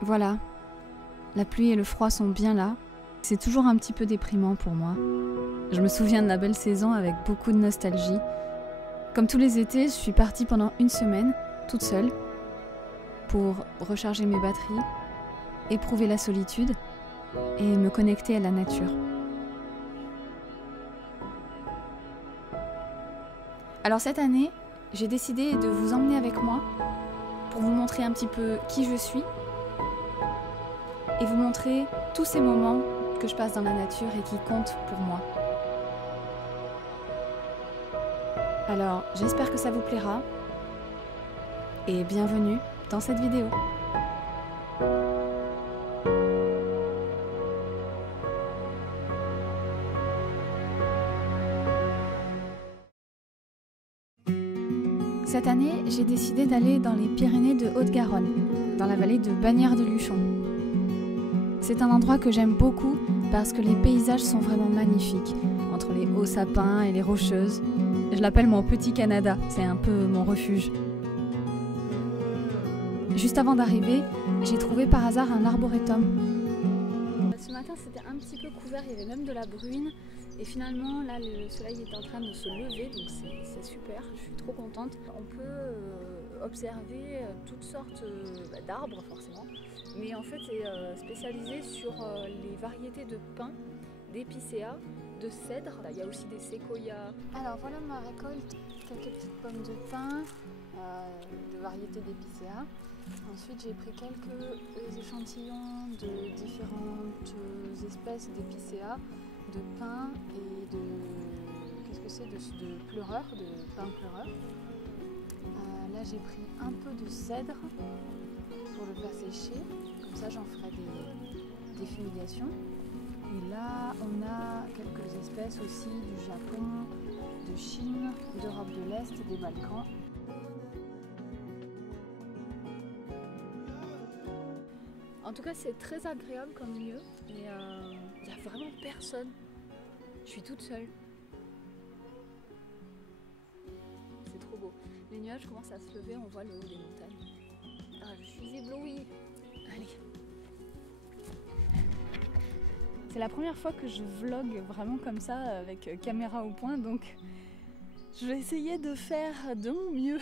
Voilà, la pluie et le froid sont bien là. C'est toujours un petit peu déprimant pour moi. Je me souviens de la belle saison avec beaucoup de nostalgie. Comme tous les étés, je suis partie pendant une semaine, toute seule, pour recharger mes batteries, éprouver la solitude et me connecter à la nature. Alors cette année, j'ai décidé de vous emmener avec moi pour vous montrer un petit peu qui je suis et vous montrer tous ces moments que je passe dans la nature et qui comptent pour moi. Alors, j'espère que ça vous plaira et bienvenue dans cette vidéo. Cette année, j'ai décidé d'aller dans les Pyrénées de Haute-Garonne, dans la vallée de Bagnères-de-Luchon. C'est un endroit que j'aime beaucoup parce que les paysages sont vraiment magnifiques, entre les hauts sapins et les rocheuses. Je l'appelle mon petit Canada, c'est un peu mon refuge. Juste avant d'arriver, j'ai trouvé par hasard un arboretum. Ce matin, c'était un petit peu couvert, il y avait même de la bruine. Et finalement, là, le soleil est en train de se lever, donc c'est super, je suis trop contente. On peut observer toutes sortes d'arbres, forcément. Mais en fait, c'est spécialisé sur les variétés de pins, d'épicéas, de cèdres. Il y a aussi des séquoias. Alors voilà ma récolte, quelques petites pommes de pin, de variétés d'épicéas. Ensuite, j'ai pris quelques échantillons de différentes espèces d'épicéas, de pin et de... qu'est-ce que c'est, de pleureur, de pin pleureur. Là, j'ai pris un peu de cèdre pour le faire sécher. Comme ça, j'en ferai des fumigations. Et là, on a quelques espèces aussi du Japon, de Chine, d'Europe de l'Est et des Balkans. En tout cas, c'est très agréable comme lieu et il n'y a vraiment personne. Je suis toute seule. C'est trop beau. Les nuages commencent à se lever, on voit le haut des montagnes. Ah, je suis éblouie. Allez. C'est la première fois que je vlog vraiment comme ça avec caméra au point, donc je vais essayer de faire de mon mieux.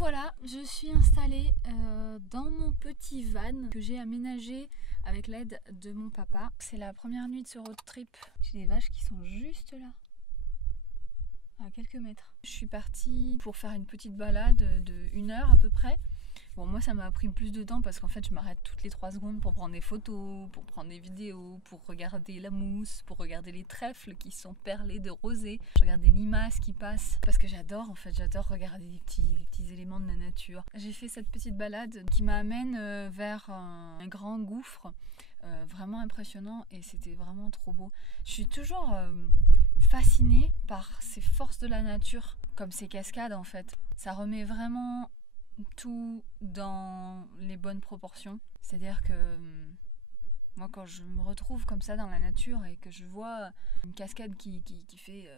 Voilà, je suis installée dans mon petit van que j'ai aménagé avec l'aide de mon papa. C'est la première nuit de ce road trip. J'ai des vaches qui sont juste là, à quelques mètres. Je suis partie pour faire une petite balade de 1 heure à peu près. Bon, moi ça m'a pris plus de temps parce qu'en fait je m'arrête toutes les 3 secondes pour prendre des photos, pour prendre des vidéos, pour regarder la mousse, pour regarder les trèfles qui sont perlés de rosée. Je regarde des limaces qui passent parce que j'adore, en fait j'adore regarder les petits éléments de la nature. J'ai fait cette petite balade qui m'amène vers un grand gouffre vraiment impressionnant et c'était vraiment trop beau. Je suis toujours fascinée par ces forces de la nature, comme ces cascades en fait. Ça remet vraiment tout dans les bonnes proportions. C'est-à-dire que moi quand je me retrouve comme ça dans la nature et que je vois une cascade qui fait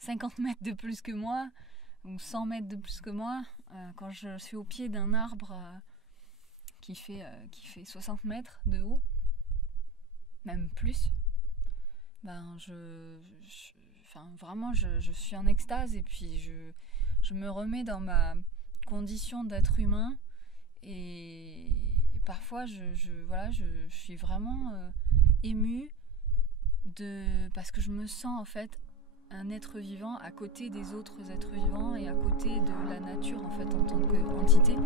50 mètres de plus que moi ou 100 mètres de plus que moi, quand je suis au pied d'un arbre qui fait 60 mètres de haut, même plus, enfin, vraiment, je suis en extase et puis je me remets dans ma condition d'être humain et parfois je suis vraiment émue parce que je me sens en fait un être vivant à côté des autres êtres vivants et à côté de la nature en fait en tant qu'entité.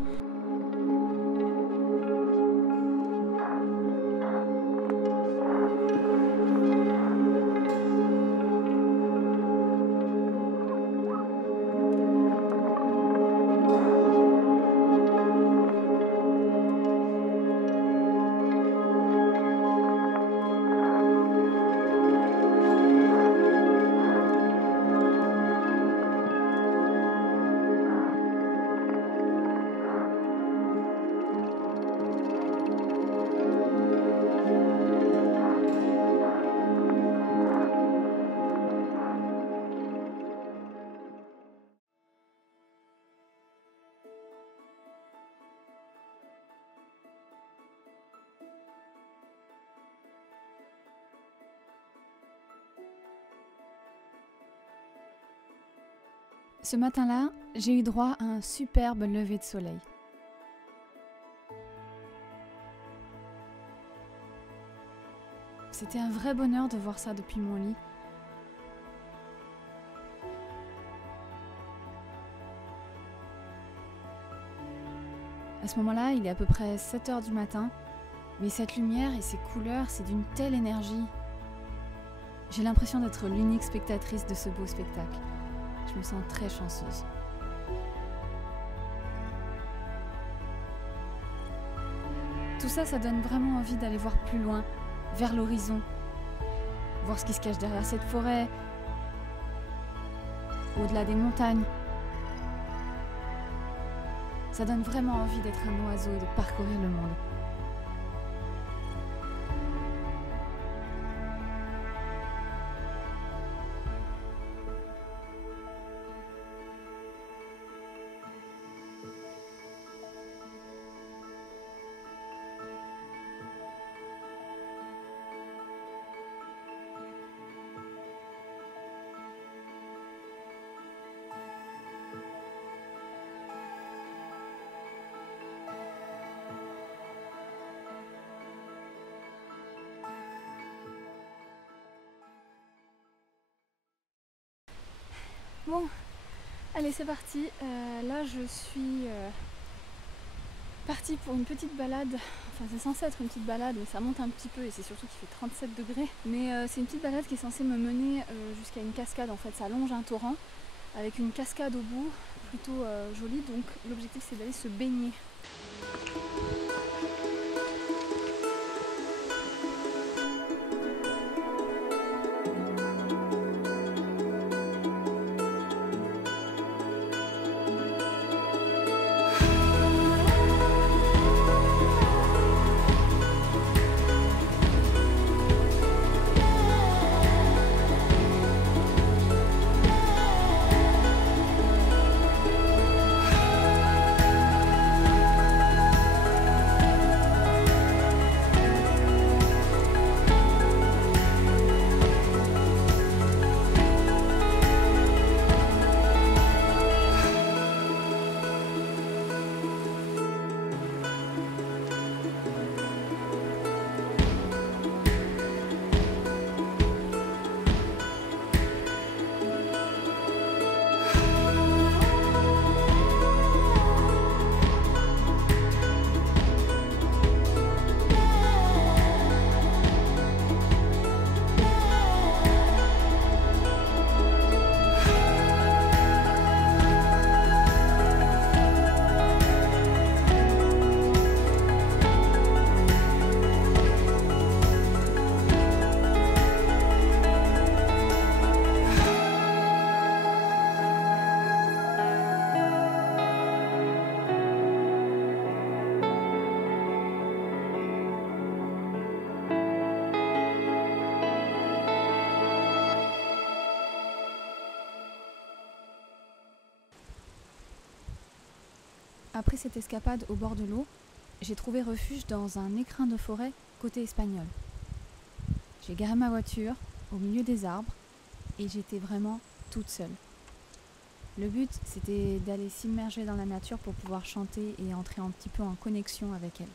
Ce matin-là, j'ai eu droit à un superbe lever de soleil. C'était un vrai bonheur de voir ça depuis mon lit. À ce moment-là, il est à peu près 7 h du matin, mais cette lumière et ces couleurs, c'est d'une telle énergie. J'ai l'impression d'être l'unique spectatrice de ce beau spectacle. Je me sens très chanceuse. Tout ça, ça donne vraiment envie d'aller voir plus loin, vers l'horizon, voir ce qui se cache derrière cette forêt, au-delà des montagnes. Ça donne vraiment envie d'être un oiseau et de parcourir le monde. Bon, allez c'est parti. Là je suis partie pour une petite balade. Enfin c'est censé être une petite balade mais ça monte un petit peu et c'est surtout qu'il fait 37 degrés. Mais c'est une petite balade qui est censée me mener jusqu'à une cascade. En fait ça longe un torrent avec une cascade au bout plutôt jolie. Donc l'objectif c'est d'aller se baigner. Après cette escapade au bord de l'eau, j'ai trouvé refuge dans un écrin de forêt côté espagnol. J'ai garé ma voiture, au milieu des arbres, et j'étais vraiment toute seule. Le but, c'était d'aller s'immerger dans la nature pour pouvoir chanter et entrer un petit peu en connexion avec elle.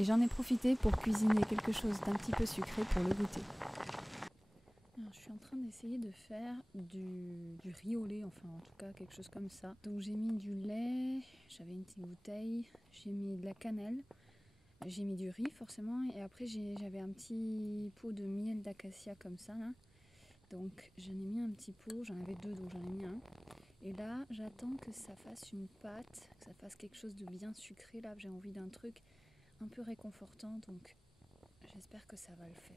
Et j'en ai profité pour cuisiner quelque chose d'un petit peu sucré pour le goûter. Alors, je suis en train d'essayer de faire du riz au lait, enfin en tout cas quelque chose comme ça. Donc j'ai mis du lait, j'avais une petite bouteille, j'ai mis de la cannelle, j'ai mis du riz forcément, et après j'avais un petit pot de miel d'acacia comme ça là. Donc j'en ai mis un petit pot, j'en avais deux donc j'en ai mis un. Et là j'attends que ça fasse une pâte, que ça fasse quelque chose de bien sucré. Là j'ai envie d'un truc un peu réconfortant, donc j'espère que ça va le faire.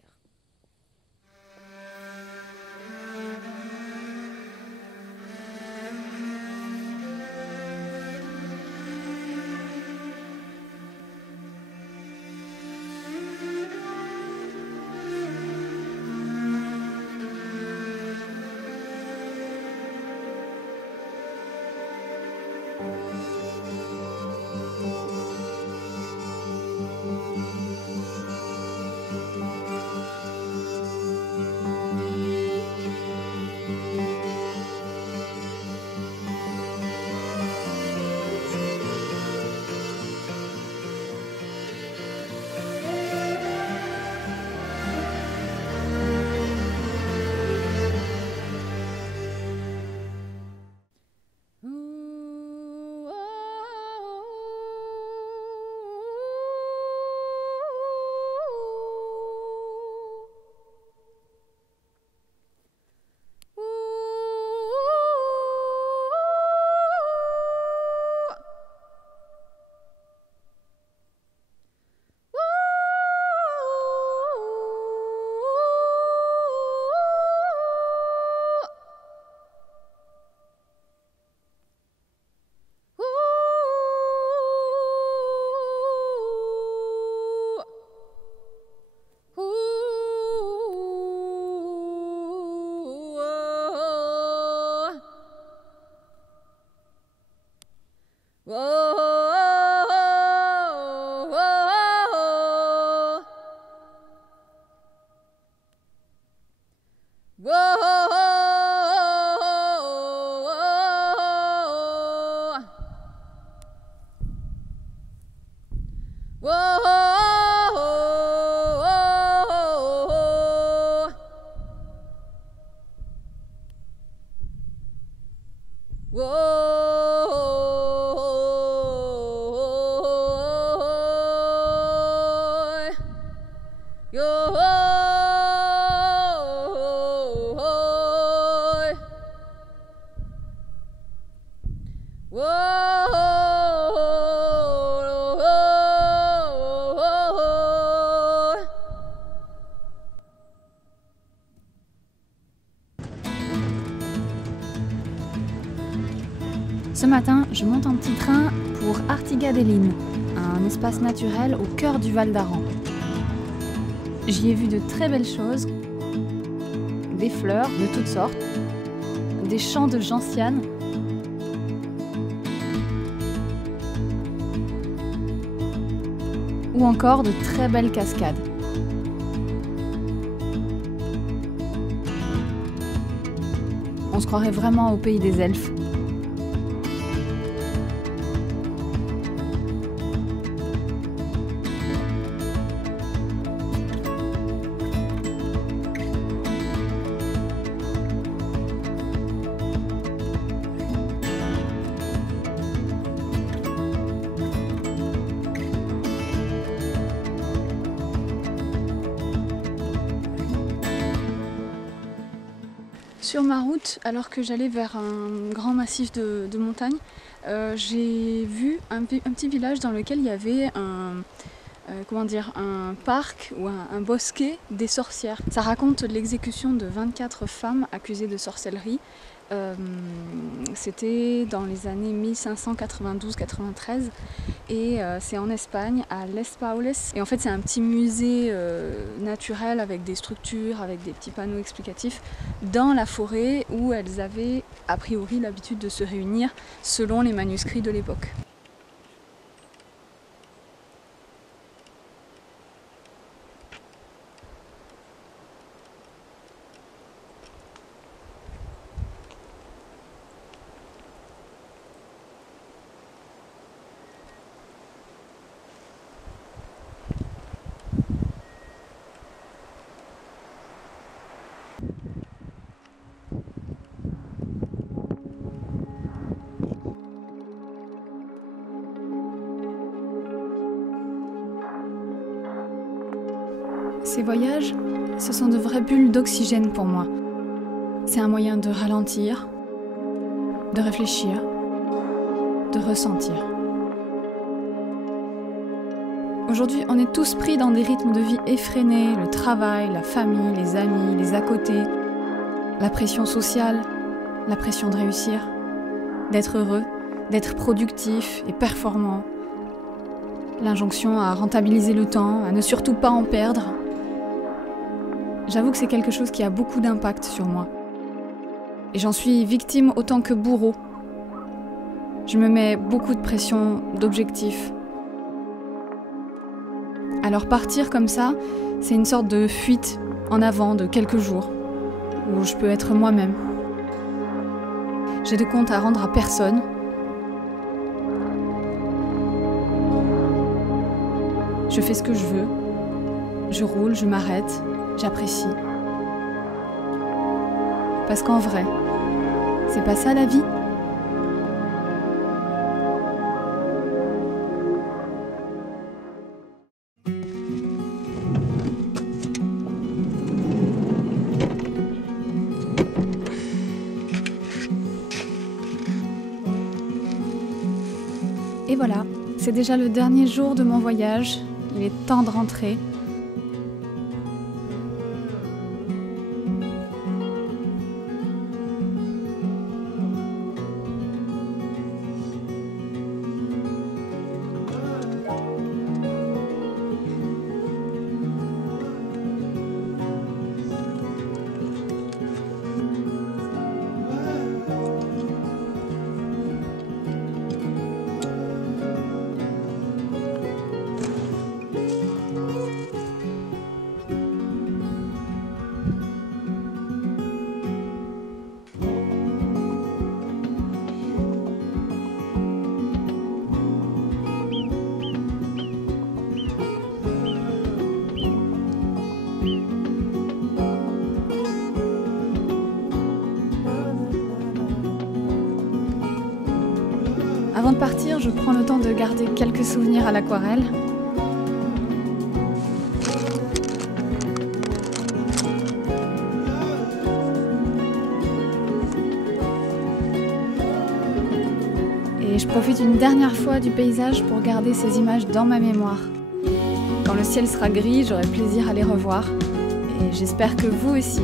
Ce matin, je monte en petit train pour Artiga-des-Lines, un espace naturel au cœur du Val d'Aran. J'y ai vu de très belles choses, des fleurs de toutes sortes, des champs de gentianes, ou encore de très belles cascades. On se croirait vraiment au pays des elfes. Sur ma route, alors que j'allais vers un grand massif de montagne, j'ai vu un petit village dans lequel il y avait un parc ou un bosquet des sorcières. Ça raconte l'exécution de 24 femmes accusées de sorcellerie. C'était dans les années 1592-93 et c'est en Espagne, à Les Paules. Et en fait c'est un petit musée naturel avec des structures, avec des petits panneaux explicatifs dans la forêt où elles avaient a priori l'habitude de se réunir selon les manuscrits de l'époque. Ces voyages, ce sont de vraies bulles d'oxygène pour moi. C'est un moyen de ralentir, de réfléchir, de ressentir. Aujourd'hui, on est tous pris dans des rythmes de vie effrénés, le travail, la famille, les amis, les à côté, la pression sociale, la pression de réussir, d'être heureux, d'être productif et performant, l'injonction à rentabiliser le temps, à ne surtout pas en perdre. J'avoue que c'est quelque chose qui a beaucoup d'impact sur moi. Et j'en suis victime autant que bourreau. Je me mets beaucoup de pression, d'objectifs. Alors partir comme ça, c'est une sorte de fuite en avant de quelques jours, où je peux être moi-même. J'ai de comptes à rendre à personne. Je fais ce que je veux. Je roule, je m'arrête, j'apprécie. Parce qu'en vrai, c'est pas ça la vie ? Et voilà, c'est déjà le dernier jour de mon voyage. Il est temps de rentrer. Avant de partir, je prends le temps de garder quelques souvenirs à l'aquarelle. Et je profite une dernière fois du paysage pour garder ces images dans ma mémoire. Quand le ciel sera gris, j'aurai plaisir à les revoir. Et j'espère que vous aussi.